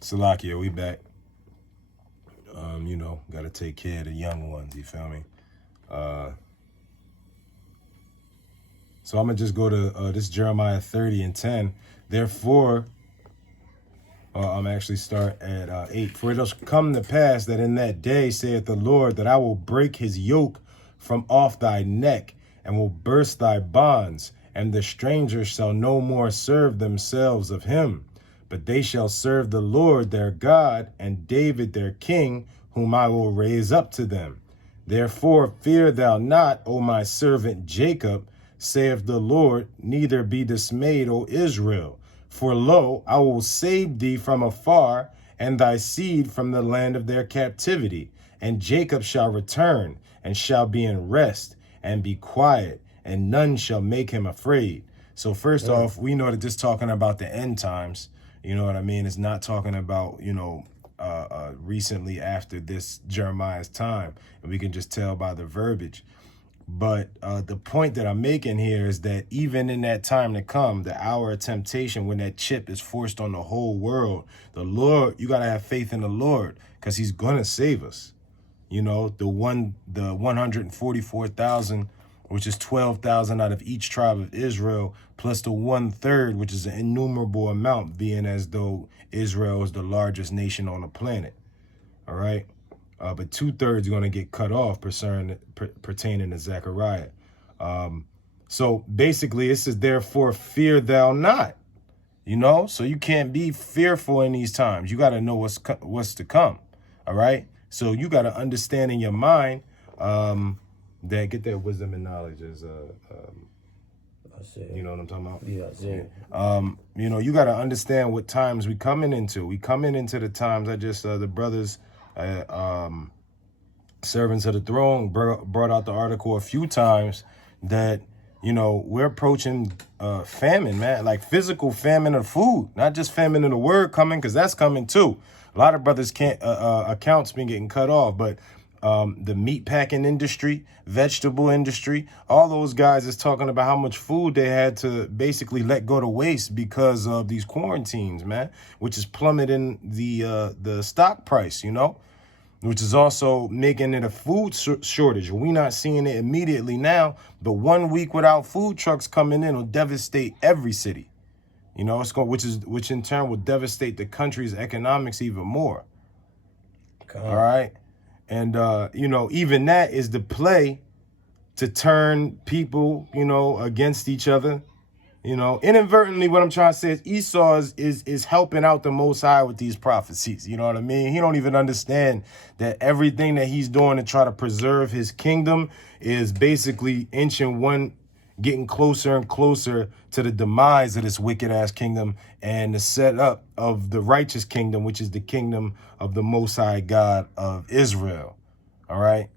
Salakia, we back. Got to take care of the young ones, you feel me? So I'm going to just go to this Jeremiah 30:10. Therefore, I'm actually start at 8. For it shall come to pass that in that day, saith the Lord, that I will break his yoke from off thy neck, and will burst thy bonds, and the strangers shall no more serve themselves of him, but they shall serve the Lord their God, and David their king, whom I will raise up to them. Therefore fear thou not, O my servant Jacob, saith the Lord, neither be dismayed, O Israel. For lo, I will save thee from afar, and thy seed from the land of their captivity. And Jacob shall return, and shall be in rest, and be quiet, and none shall make him afraid. So first off, we know that this talking about the end times. You know what I mean? It's not talking about, recently after this Jeremiah's time. And we can just tell by the verbiage. But the point that I'm making here is that even in that time to come, the hour of temptation, when that chip is forced on the whole world, the Lord, you got to have faith in the Lord, because he's going to save us. The 144,000, which is 12,000 out of each tribe of Israel, plus the 1/3, which is an innumerable amount, being as though Israel is the largest nation on the planet. All right. But 2/3 are going to get cut off pertaining to Zechariah. So basically, it says, therefore, fear thou not. So you can't be fearful in these times. You got to know what's to come. All right. So you got to understand in your mind that get that wisdom and knowledge is, you know what I'm talking about? Yeah. You got to understand what times we coming into. We coming into the times the brothers, servants of the throne brought out the article a few times that, we're approaching famine, man, like physical famine of food, not just famine of the word coming, because that's coming too. A lot of brothers can't, accounts been getting cut off, but the meat packing industry, vegetable industry, all those guys is talking about how much food they had to basically let go to waste because of these quarantines, man, which is plummeting the stock price, which is also making it a food shortage. We're not seeing it immediately now, but 1 week without food trucks coming in will devastate every city. Which in turn will devastate the country's economics even more. All right. And, even that is the play to turn people, against each other. Inadvertently, what I'm trying to say is Esau is helping out the Most High with these prophecies. You know what I mean? He don't even understand that everything that he's doing to try to preserve his kingdom is basically getting closer and closer to the demise of this wicked ass kingdom and the setup of the righteous kingdom, which is the kingdom of the Most High God of Israel. All right.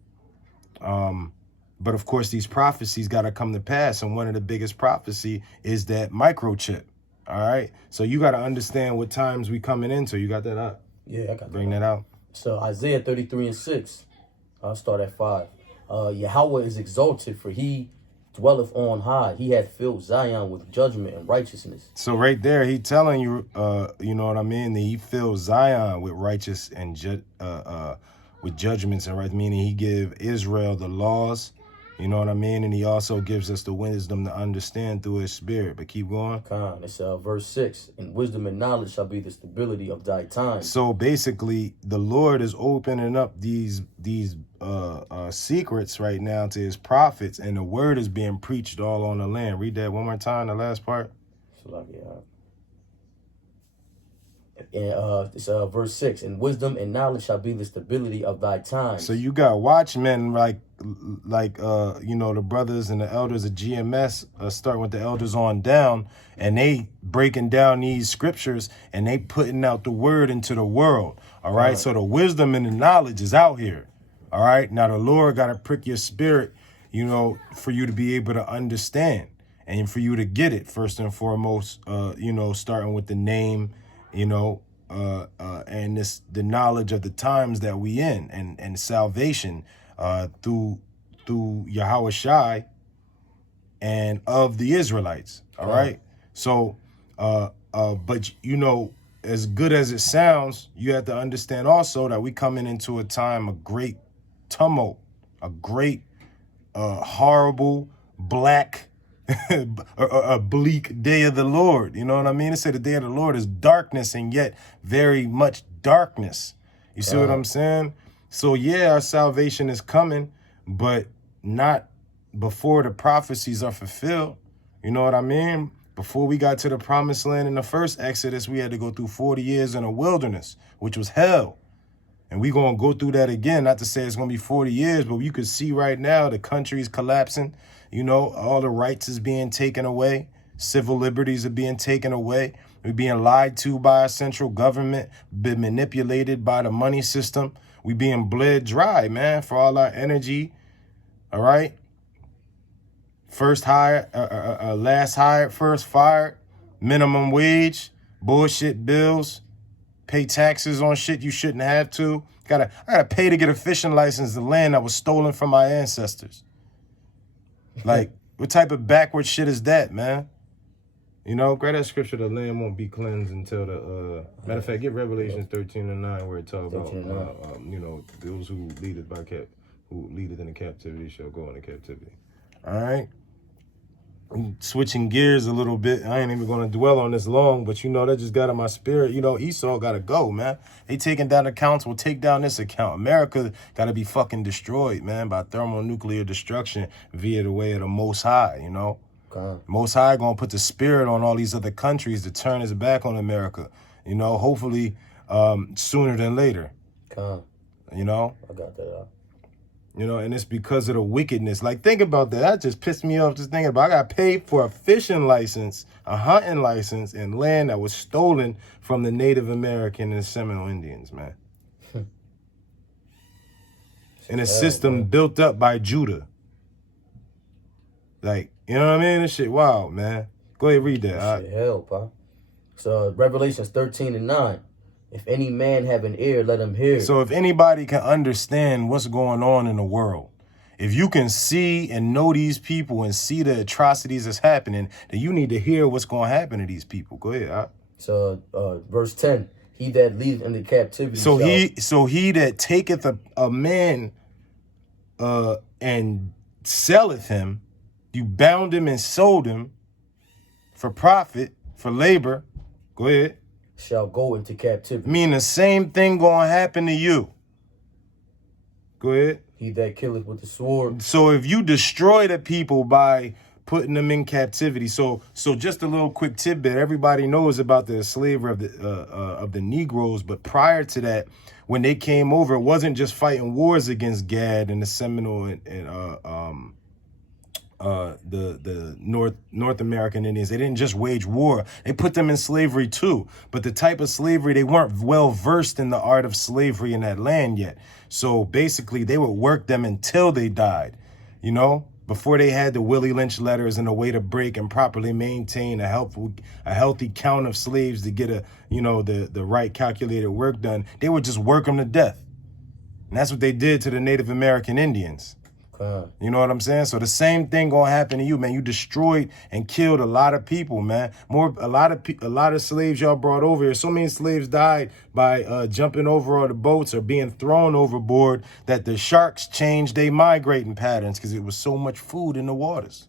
But of course, these prophecies got to come to pass. And one of the biggest prophecy is that microchip. All right. So you got to understand what times we coming into. You got that up? Yeah, I got that. Bring that out. So Isaiah 33:6. I'll start at 5. Yahweh is exalted, for he dwelleth on high. He hath filled Zion with judgment and righteousness. So right there, he telling you, you know what I mean? That he fills Zion with righteous and with judgments and right, meaning he give Israel the laws. You know what I mean? And he also gives us the wisdom to understand through his spirit. But keep going. It's verse 6. And wisdom and knowledge shall be the stability of thy time. So basically, the Lord is opening up these secrets right now to his prophets, and the word is being preached all on the land. Read that one more time, the last part. It's verse 6. And wisdom and knowledge shall be the stability of thy time. So you got watchmen like the brothers and the elders of GMS, starting with the elders on down, and they breaking down these scriptures and they putting out the word into the world. All right. So the wisdom and the knowledge is out here. All right. Now the Lord got to prick your spirit, for you to be able to understand and for you to get it first and foremost, starting with the name, and the knowledge of the times that we in and salvation through Yahweh Shai and of the Israelites. All right. So but as good as it sounds, you have to understand also that we coming into a time of great tumult, a great, horrible, black, a bleak day of the Lord. You know what I mean? It said the day of the Lord is darkness and yet very much darkness. You see what I'm saying? So yeah, our salvation is coming, but not before the prophecies are fulfilled. You know what I mean? Before we got to the promised land in the first Exodus, we had to go through 40 years in a wilderness, which was hell. And we going to go through that again. Not to say it's going to be 40 years, but you could see right now the country's collapsing. You know, all the rights is being taken away. Civil liberties are being taken away. We're being lied to by our central government, been manipulated by the money system. We being bled dry, man, for all our energy. All right? First hired, last hired, first fired, minimum wage, bullshit bills, pay taxes on shit you shouldn't have to. I gotta pay to get a fishing license, the land that was stolen from my ancestors. Like, what type of backward shit is that, man? You know, grab that scripture, the land won't be cleansed until the, matter of fact, get Revelations 13:9, where it talks about, you know, those who leadeth in the captivity shall go into captivity. All right? Switching gears a little bit. I ain't even going to dwell on this long, but you know, that just got in my spirit. You know, Esau got to go, man. They taking down accounts, will take down this account. America got to be fucking destroyed, man, by thermonuclear destruction via the way of the Most High, you know. Most High going to put the spirit on all these other countries to turn his back on America, you know, hopefully sooner than later. You know? I got that out. You know, and it's because of the wickedness. Like, think about that. That just pissed me off just thinking about it. I got paid for a fishing license, a hunting license, and land that was stolen from the Native American and Seminole Indians, man. In a system built up by Judah. Like, you know what I mean? This shit wild, man. Go ahead, read that. Shit, hell, pa. So, Revelations 13:9. If any man have an ear, let him hear. So if anybody can understand what's going on in the world, if you can see and know these people and see the atrocities that's happening, then you need to hear what's going to happen to these people. Go ahead. So verse 10, he that leadeth into captivity. So he that taketh a man and selleth him, you bound him and sold him for profit, for labor. Go ahead. Shall go into captivity. Mean the same thing gonna happen to you. Go ahead. He that killeth with the sword. So if you destroy the people by putting them in captivity, so just a little quick tidbit. Everybody knows about the slavery of the Negroes, but prior to that, when they came over, it wasn't just fighting wars against Gad and the Seminole and the North American Indians. They didn't just wage war. They put them in slavery too. But the type of slavery, they weren't well versed in the art of slavery in that land yet. So basically they would work them until they died, you know, before they had the Willie Lynch letters and a way to break and properly maintain a healthy count of slaves to get the right calculated work done. They would just work them to death. And that's what they did to the Native American Indians. You know what I'm saying? So the same thing gonna happen to you, man. You destroyed and killed a lot of people, man. A lot of slaves y'all brought over here. So many slaves died by jumping over on the boats or being thrown overboard that the sharks changed their migrating patterns because it was so much food in the waters.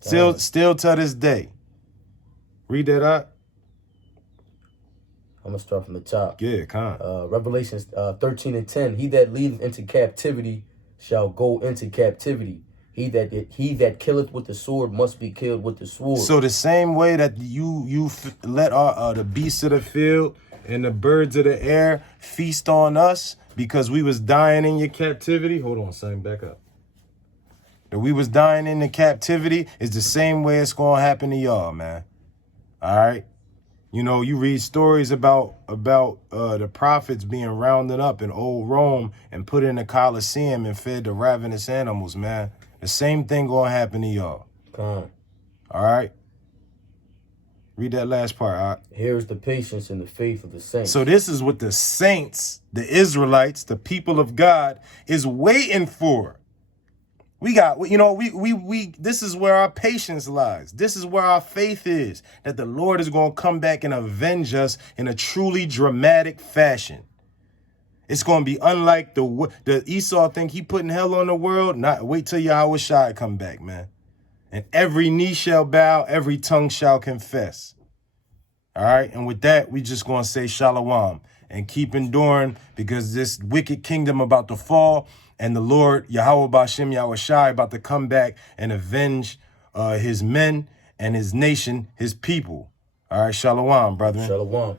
Still to this day. Read that out. I'm gonna start from the top. Yeah, Revelations 13:10. He that leadeth into captivity shall go into captivity. He that killeth with the sword must be killed with the sword. So the same way that you let the beasts of the field and the birds of the air feast on us because we was dying in your captivity. Hold on, son, back up. That we was dying in the captivity is the same way it's gonna happen to y'all, man. All right. You know, you read stories about the prophets being rounded up in old Rome and put in the Colosseum and fed to ravenous animals, man. The same thing gonna happen to y'all. All right? Read that last part. All right? Here's the patience and the faith of the saints. So this is what the saints, the Israelites, the people of God, is waiting for. We got, you know, we this is where our patience lies. This is where our faith is, that the Lord is going to come back and avenge us in a truly dramatic fashion. It's going to be unlike the Esau thing he put in hell on the world. Not wait till Yahweh Shai come back, man. And every knee shall bow, every tongue shall confess. All right. And with that, we just going to say shalom and keep enduring, because this wicked kingdom about to fall, and the Lord Yahweh Bashem Yahweh Shai about to come back and avenge his men and his nation, his people. All right. Shalom, brethren. Shalom.